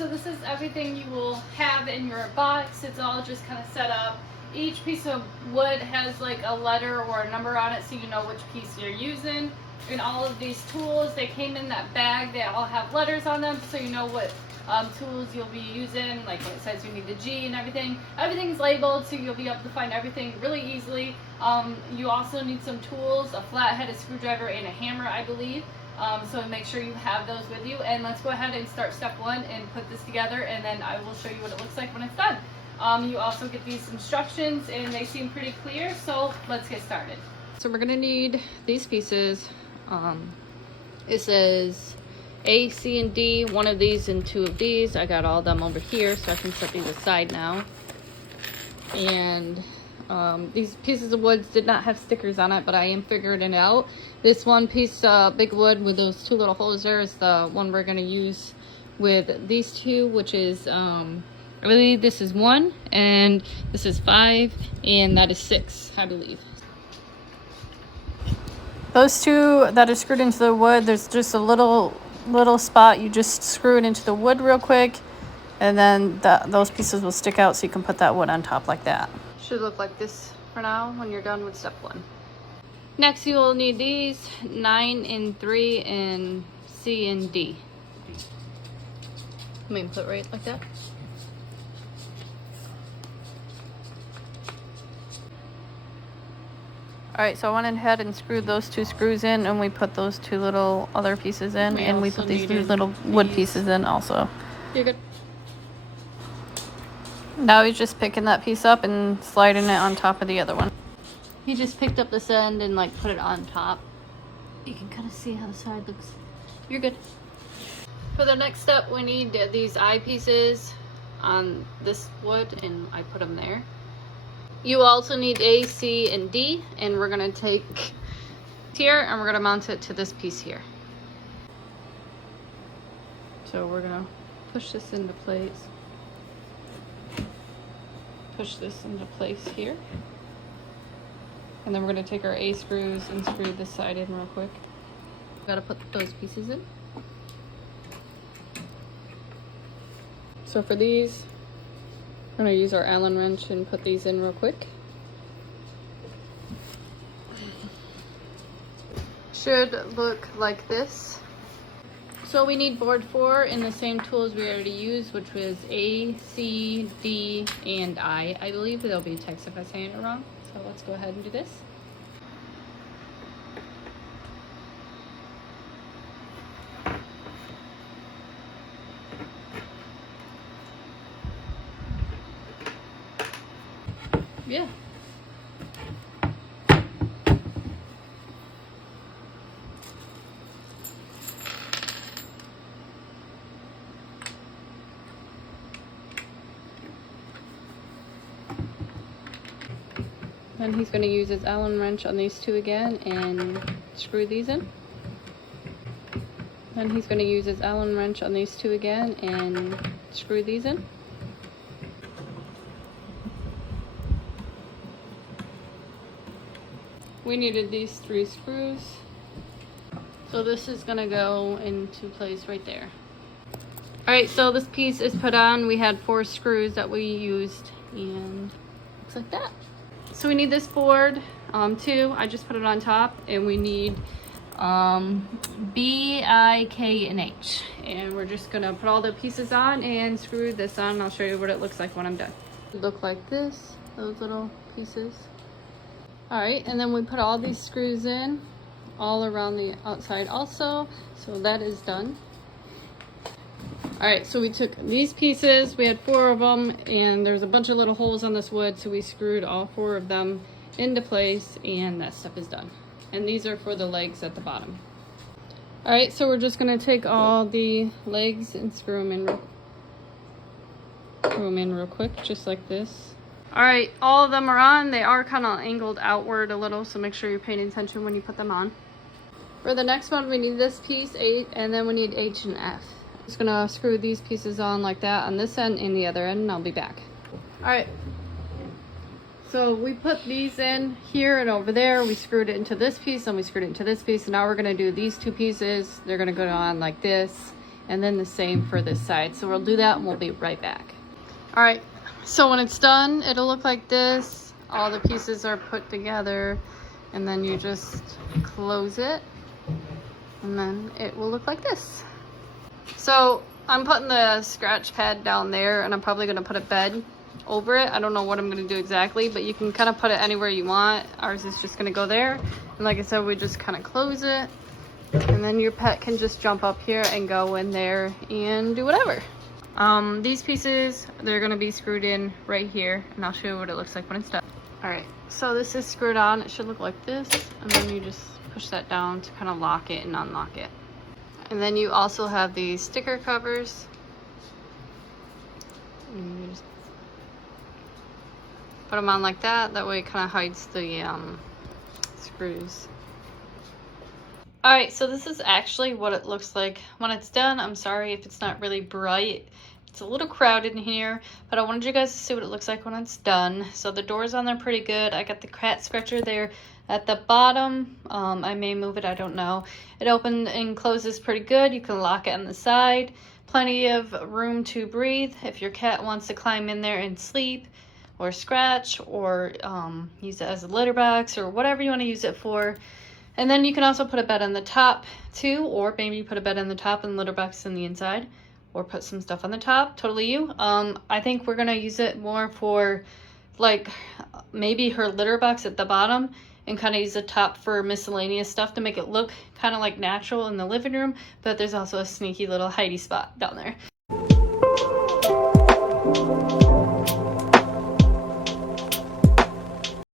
so this is everything you will have in your box. It's all just kind of set up. Each piece of wood has like a letter or a number on it, so you know which piece you're using. And all of these tools, they came in that bag. They all have letters on them, so you know what tools you'll be using. Like when it says you need the G and everything, everything's labeled, so you'll be able to find everything really easily. You also need some tools, a flathead, a screwdriver, and a hammer, I believe. So make sure you have those with you. And let's go ahead and start step one and put this together, and then I will show you what it looks like when it's done. You also get these instructions, and they seem pretty clear, so let's get started. So we're gonna need these pieces. It says A, C, and D, one of these and two of these. I got all of them over here, so I can set these aside now. And these pieces of wood did not have stickers on it, but I am figuring it out. This one piece, big wood with those two little holes there, is the one we're going to use with these two, which is, I believe this is 1, and this is 5, and that is 6, I believe. Those two that are screwed into the wood, there's just a little spot. You just screw it into the wood real quick, and then those pieces will stick out, so you can put that wood on top like that. Should look like this for now when you're done with step 1. Next, you will need these 9 and 3 and C and D. I mean, put right like that. Alright, so I went ahead and screwed those 2 screws in, and we put those 2 little other pieces in, and we put these 2 little wood pieces in also. You're good. Now he's just picking that piece up and sliding it on top of the other one. He just picked up this end and like put it on top. You can kind of see how the side looks. You're good. For the next step, we need these eyepieces on this wood, and I put them there. You also need A, C, and D, and we're gonna take here and we're gonna mount it to this piece here. So we're gonna push this into place. Push this into place here. And then we're gonna take our A screws and screw this side in real quick. Gotta put those pieces in. So for these, I'm gonna use our Allen wrench and put these in real quick. Should look like this. So we need board 4 in the same tools we already used, which was A, C, D, and I. I believe there'll be text if I'm saying it wrong. So let's go ahead and do this. Yeah. Then he's going to use his Allen wrench on these 2 again and screw these in. Then he's going to use his Allen wrench on these 2 again and screw these in. We needed these 3 screws. So this is going to go into place right there. Alright, so this piece is put on. We had 4 screws that we used, and looks like that. So we need this board, 2. I just put it on top, and we need B, I, K, and H. And we're just gonna put all the pieces on and screw this on, and I'll show you what it looks like when I'm done. It look like this, those little pieces. Alright, and then we put all these screws in, all around the outside also, so that is done. Alright, so we took these pieces, we had 4 of them, and there's a bunch of little holes on this wood, so we screwed all 4 of them into place, and that stuff is done. And these are for the legs at the bottom. Alright, so we're just going to take all the legs and screw them in real quick, just like this. Alright, all of them are on. They are kind of angled outward a little, so make sure you're paying attention when you put them on. For the next one, we need this piece, 8, and then we need H and F. Just gonna screw these pieces on like that on this end and the other end, and I'll be back. Alright, so we put these in here and over there. We screwed it into this piece, and we screwed it into this piece, and now we're gonna do these 2 pieces. They're gonna go on like this, And then the same for this side. So we'll do that and we'll be right back. All right, so when it's done, it'll look like this. All the pieces are put together, and then you just close it, and then it will look like this. So I'm putting the scratch pad down there, and I'm probably gonna put a bed over it. I don't know what I'm gonna do exactly, but you can kind of put it anywhere you want. Ours is just gonna go there. And like I said, we just kind of close it, and then your pet can just jump up here and go in there and do whatever. These pieces, they're gonna be screwed in right here, and I'll show you what it looks like when it's done. All right, so this is screwed on. It should look like this, and then you just push that down to kind of lock it and unlock it. And then you also have these sticker covers. And you just put them on like that. That way it kind of hides the screws. All right, so this is actually what it looks like when it's done. I'm sorry if it's not really bright. It's a little crowded in here, but I wanted you guys to see what it looks like when it's done. So the door's on there pretty good. I got the cat scratcher there at the bottom. I may move it, I don't know. It opens and closes pretty good. You can lock it on the side. Plenty of room to breathe if your cat wants to climb in there and sleep or scratch or use it as a litter box or whatever you want to use it for. And then you can also put a bed on the top too, or maybe you put a bed on the top and litter box on the inside, or put some stuff on the top. Totally you. I think we're gonna use it more for like maybe her litter box at the bottom, and kind of use the top for miscellaneous stuff to make it look kind of like natural in the living room, but there's also a sneaky little hidey spot down there.